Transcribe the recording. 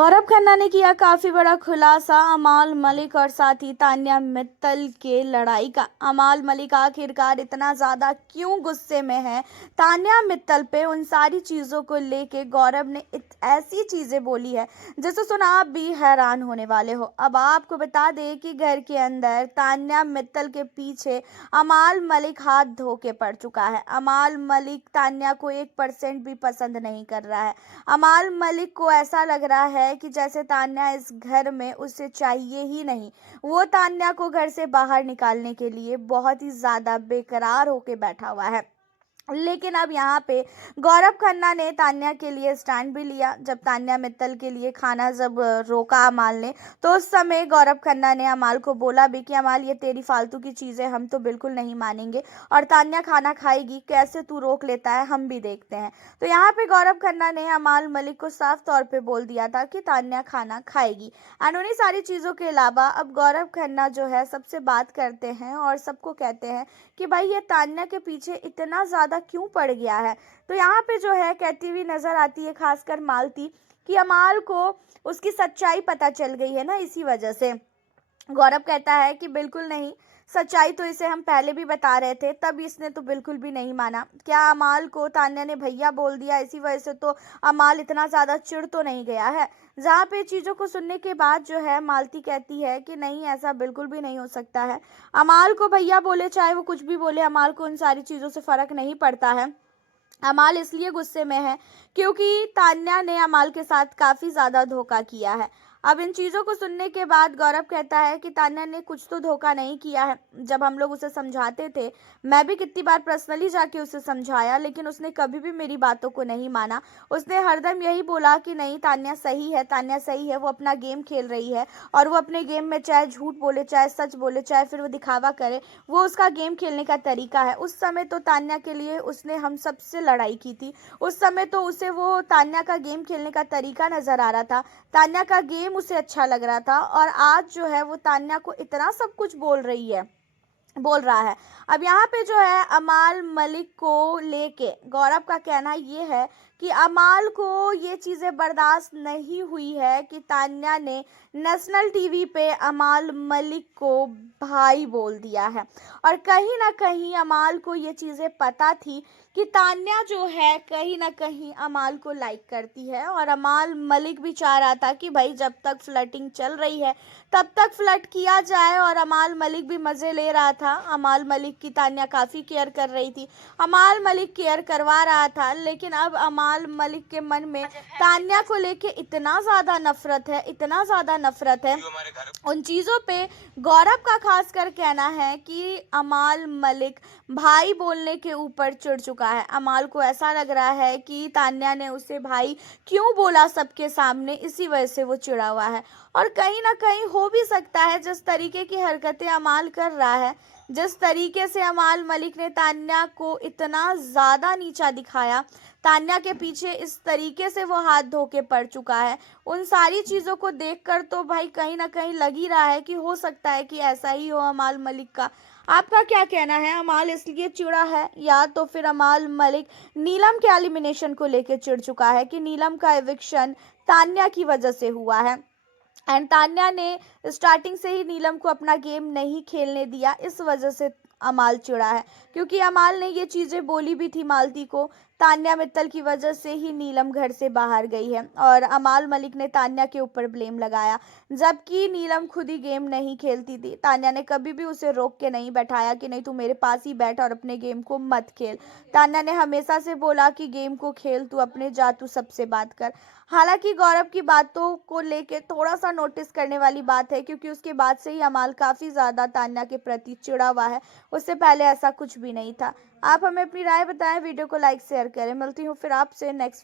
गौरव खन्ना ने किया काफी बड़ा खुलासा अमाल मलिक और साथी तान्या मित्तल के लड़ाई का। अमाल मलिक आखिरकार इतना ज्यादा क्यों गुस्से में है तान्या मित्तल पे, उन सारी चीजों को लेके गौरव ने ऐसी चीजें बोली है जिसे सुना आप भी हैरान होने वाले हो। अब आपको बता दें कि घर के अंदर तान्या मित्तल के पीछे अमाल मलिक हाथ धो के पड़ चुका है। अमाल मलिक तान्या को 1% भी पसंद नहीं कर रहा है। अमाल मलिक को ऐसा लग रहा है कि जैसे तान्या इस घर में उसे चाहिए ही नहीं। वो तान्या को घर से बाहर निकालने के लिए बहुत ही ज्यादा बेकरार होके बैठा हुआ है। लेकिन अब यहाँ पे गौरव खन्ना ने तान्या के लिए स्टैंड भी लिया। जब तान्या मित्तल के लिए खाना जब रोका अमाल ने, तो उस समय गौरव खन्ना ने अमाल को बोला भी कि अमाल ये तेरी फालतू की चीज़ें हम तो बिल्कुल नहीं मानेंगे और तान्या खाना खाएगी, कैसे तू रोक लेता है, हम भी देखते हैं। तो यहाँ पे गौरव खन्ना ने अमाल मलिक को साफ तौर पर बोल दिया था कि तान्या खाना खाएगी। एंड उन्हीं सारी चीज़ों के अलावा अब गौरव खन्ना जो है सबसे बात करते हैं और सबको कहते हैं कि भाई ये तान्या के पीछे इतना ज़्यादा क्यों पड़ गया है। तो यहाँ पे जो है कहती हुई नजर आती है खासकर मालती कि अमाल को उसकी सच्चाई पता चल गई है ना, इसी वजह से। गौरव कहता है कि बिल्कुल नहीं, सच्चाई तो इसे हम पहले भी बता रहे थे, तब इसने तो बिल्कुल भी नहीं माना। क्या अमाल को तान्या ने भैया बोल दिया, इसी वजह से तो अमाल इतना ज़्यादा चिढ़ तो नहीं गया है। जहाँ पे चीज़ों को सुनने के बाद जो है मालती कहती है कि नहीं, ऐसा बिल्कुल भी नहीं हो सकता है। अमाल को भैया बोले चाहे वो कुछ भी बोले, अमाल को उन सारी चीज़ों से फ़र्क नहीं पड़ता है। अमाल इसलिए गुस्से में है क्योंकि तान्या ने अमाल के साथ काफ़ी ज़्यादा धोखा किया है। अब इन चीज़ों को सुनने के बाद गौरव कहता है कि तान्या ने कुछ तो धोखा नहीं किया है। जब हम लोग उसे समझाते थे, मैं भी कितनी बार पर्सनली जाके उसे समझाया, लेकिन उसने कभी भी मेरी बातों को नहीं माना। उसने हरदम यही बोला कि नहीं, तान्या सही है, तान्या सही है, वो अपना गेम खेल रही है और वो अपने गेम में चाहे झूठ बोले, चाहे सच बोले, चाहे फिर वो दिखावा करे, वो उसका गेम खेलने का तरीका है। उस समय तो तान्या के लिए उसने हम सबसे लड़ाई की थी। उस समय तो उसे वो तान्या का गेम खेलने का तरीका नज़र आ रहा था, तान्या का गेम उसे अच्छा लग रहा था, और आज जो है वो तान्या को इतना सब कुछ बोल रहा है। अब यहाँ पे जो है अमाल मलिक को लेके गौरव का कहना ये है कि अमाल को ये चीज़ें बर्दाश्त नहीं हुई है कि तान्या ने नेशनल टीवी पे अमाल मलिक को भाई बोल दिया है, और कहीं ना कहीं अमाल को ये चीज़ें पता थी कि तान्या जो है कहीं ना कहीं अमाल को लाइक करती है, और अमाल मलिक भी चाह रहा था कि भाई जब तक फ्लर्टिंग चल रही है तब तक फ्लर्ट किया जाए, और अमाल मलिक भी मज़े ले रहा था। अमाल मलिक की तान्या काफ़ी केयर कर रही थी, अमाल मलिक केयर करवा रहा था, लेकिन अब अमाल मलिक के मन में तान्या को लेके इतना ज़्यादा नफरत है, इतना ज़्यादा नफरत है उन चीज़ों पे। गौरव का खासकर कहना है कि अमाल मलिक भाई बोलने के ऊपर चिढ़ चुका है। अमाल को ऐसा लग रहा है कि तान्या ने उसे भाई क्यों बोला सबके सामने, इसी वजह से वो चिढ़ा हुआ है। और कहीं ना कहीं हो भी सकता है जिस तरीके की हरकतें अमाल कर रहा है, जिस तरीके से अमाल मलिक ने तान्या को इतना ज़्यादा नीचा दिखाया, तान्या के पीछे इस तरीके से वो हाथ धो के पड़ चुका है, उन सारी चीज़ों को देखकर तो भाई कहीं ना कहीं लग ही रहा है कि हो सकता है कि ऐसा ही हो अमाल मलिक का। आपका क्या कहना है, अमाल इसलिए चिढ़ा है, या तो फिर अमाल मलिक नीलम के एलिमिनेशन को लेकर चिढ़ चुका है कि नीलम का एविक्शन तान्या की वजह से हुआ है, एंड तान्या ने स्टार्टिंग से ही नीलम को अपना गेम नहीं खेलने दिया, इस वजह से अमाल चिढ़ा है। क्योंकि अमाल ने ये चीज़ें बोली भी थी मालती को, तान्या मित्तल की वजह से ही नीलम घर से बाहर गई है, और अमाल मलिक ने तान्या के ऊपर ब्लेम लगाया, जबकि नीलम खुद ही गेम नहीं खेलती थी। तान्या ने कभी भी उसे रोक के नहीं बैठाया कि नहीं तू मेरे पास ही बैठ और अपने गेम को मत खेल। तान्या ने हमेशा से बोला कि गेम को खेल, तू अपने जा, तू सबसे बात कर। हालांकि गौरव की बातों को लेके थोड़ा सा नोटिस करने वाली बात है, क्योंकि उसके बाद से ही अमाल काफ़ी ज़्यादा तान्या के प्रति चिढ़ा हुआ है, उससे पहले ऐसा कुछ भी नहीं था। आप हमें अपनी राय बताएं, वीडियो को लाइक शेयर करें। मिलती हूँ फिर आपसे नेक्स्ट